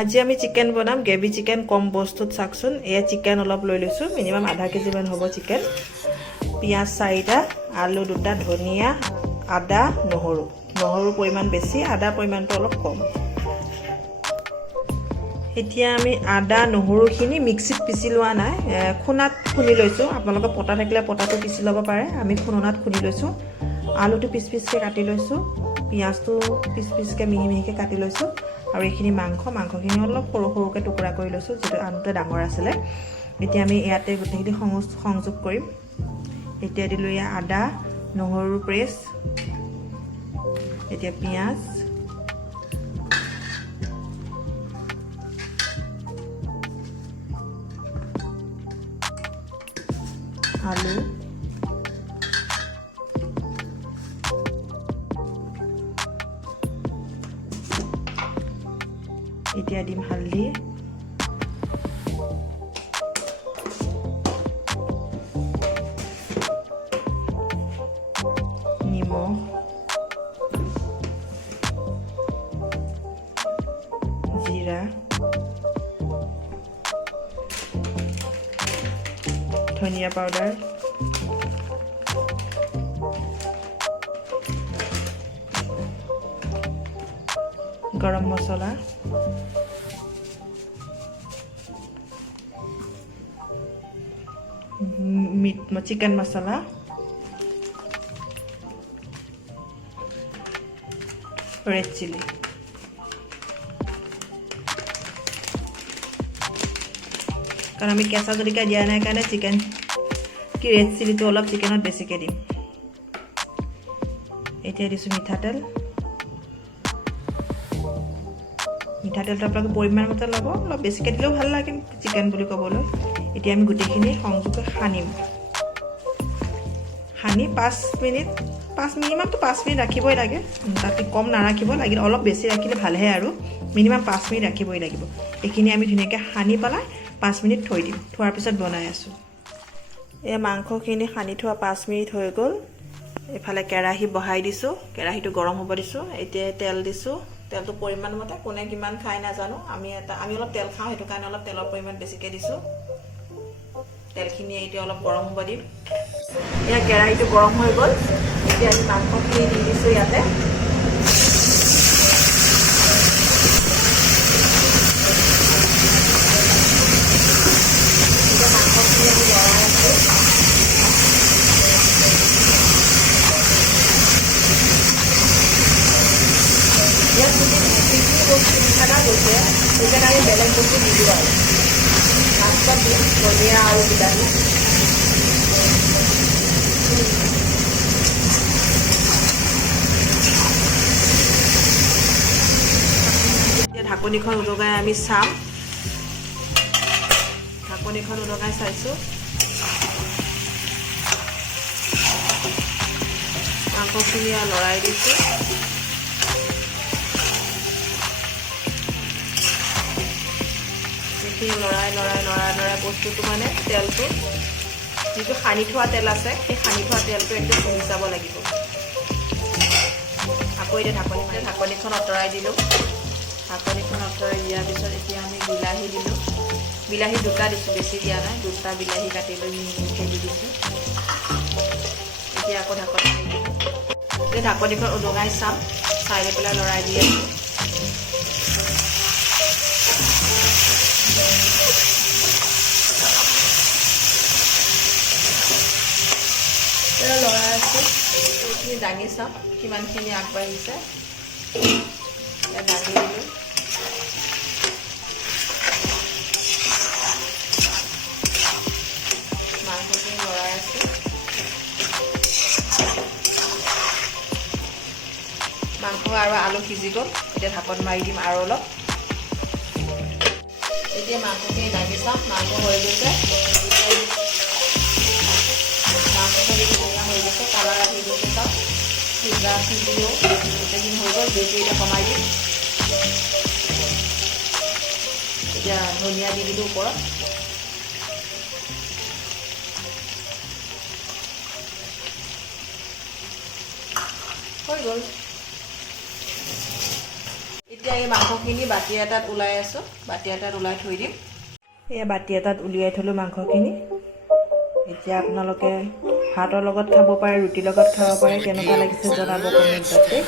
আজি আমি চিকেন বনাম গ্ৰেভি চিকেন কম বস্তুত চাকচোন এয়া চিকেন অলপ লৈ লৈছো মিনিমাম আধা কেজি মান হ'ব চিকেন পিয়াজ 4টা আলু 2টা ধনিয়া আদা নহৰুৰ পৰিমাণ বেছি আদা পৰিমাণটো অলপ কম এতিয়া আমি আদা নহৰুখিনি মিক্সিত পিছি লোৱা নাই খুনাত খুনি লৈছো আপোনালোকে পটা থাকিলে পটাটো পিছি ল'ব পাৰে আমি খুননাত খুনি লৈছো আলুটো পিছ পিছকে কাটি লৈছো পিয়াজটো পিছ পিছকে মিহি মিহিকে কাটি লৈছো আৰু এইখিনি মাংসখিনি অলপ সৰু সৰুকে টুকুৰা কৰি লৈছো যেটো আনতে ডাঙৰ আছিল এতিয়া আমি ইয়াতে গোটেইখিনি সংযোগ কৰিম এতিয়া দিলো ইয়া আদা নহৰুৰ পেষ্ট এতিয়া পিয়াজ আলু এতিয়া দিম হালধি নিমখ জিৰা ধনিয়া পাউডাৰ গৰম মছলা চিকেন মছলা ৰেড চিলি কাৰণ আমি কেঁচা জলকীয়া দিয়া নাই কাৰণে চিকেন কি ৰেড চিলিটো অলপ চিকেনত বেছিকৈ দিম এতিয়া দিছোঁ মিঠাতেলটো আপোনালোকে পৰিমাণ মতে ল'ব অলপ বেছিকৈ দিলেও ভাল লাগে চিকেন বুলি ক'বলৈ এতিয়া আমি গোটেইখিনি সংযোগে সানিম সানি 5 মিনিমামটো 5 মিনিট ৰাখিবই লাগে তাতকৈ কম নাৰাখিব লাগিলে অলপ বেছি ৰাখিলে ভালহে আৰু মিনিমাম 5 মিনিট ৰাখিবই লাগিব এইখিনি আমি ধুনীয়াকৈ সানি পেলাই 5 মিনিট থৈ দিম থোৱাৰ পিছত বনাই আছো এই মাংসখিনি সানি থোৱা 5 মিনিট হৈ গ'ল এফালে কেৰাহী বহাই দিছো কেৰাহীটো গৰম হ'ব দিছো এতিয়া তেল দিছো তেলটো পৰিমাণ মতে কোনে কিমান খাই নাজানো আমি অলপ তেল খাওঁ হেতু কাৰণে অলপ তেলৰ পৰিমাণ বেছিকৈ দিছো তেলখিনি এতিয়া অলপ গৰম হ'ব দিম এয়া কেৰাহীটো গৰম হৈ গ'ল এতিয়া আমি মাংসখিনি দি দিছো ইয়াতে মাংসখিনি আমি লৰাই আছো ইয়াত যদি যিখিনি বস্তু মিঠাটা গৈছে সেইকাৰণে আমি বেলেগ বস্তু দি দিওঁ আৰু মাছত দিম ধনিয়া আৰু বিলাহী এতিয়া ঢাকনিখন উলগাই আমি চাম ঢাকনিখন উলগাই চাইছোঁ মাংসখিনি লৰাই দিছোঁ লৰাই বস্তুটো মানে তেলটো যিটো সানি থোৱা তেল আছে সেই সানি থোৱা তেলটো একদম শুহি যাব লাগিব আকৌ এতিয়া ঢাকনিখন আঁতৰাই দিলোঁ ঢাকনিখন আঁতৰাই দিয়াৰ পিছত এতিয়া আমি বিলাহী দিলোঁ বিলাহী 2টা দিছোঁ বেছি দিয়া নাই 2টা বিলাহী কাটি লৈ মিহিকৈ দি দিছোঁ এতিয়া আকৌ ঢাকনিখন উদঙাই চাম চাই লৈ পেলাই লৰাই দি আছোঁ লৰাই আছোঁ এইখিনি দাঙি চাম কিমানখিনি আগবাঢ়িছে দাঙি দিলোঁ মাংসখিনি লৰাই আছোঁ মাংস আৰু আলু সিজি গ'ল এতিয়া ঢাকন মাৰি দিম আৰু অলপ এতিয়া মাংসখিনি দাঙি চাম মাংস হৈ গৈছে মাংসখিনি ধুনীয়া হৈ গৈছে কালাৰ আহি গৈছে তাত সিজিও গোটেইখিনি হৈ গ'ল জুইটো এতিয়া কমাই দিম এতিয়া ধনিয়া দি দিলোঁ ওপৰত হৈ গ'ল এতিয়া এই মাংসখিনি বাতি এটাত ওলাই আছোঁ, বাতি এটাত ওলাই থৈ দিম। এয়া বাতি এটাত উলিয়াই থ'লোঁ মাংসখিনি। এতিয়া আপোনালোকে ভাতৰ লগত খাব পাৰে, ৰুটিৰ লগত খাব পাৰে, কেনেকুৱা লাগিছে জনাব কমেণ্টত দেই।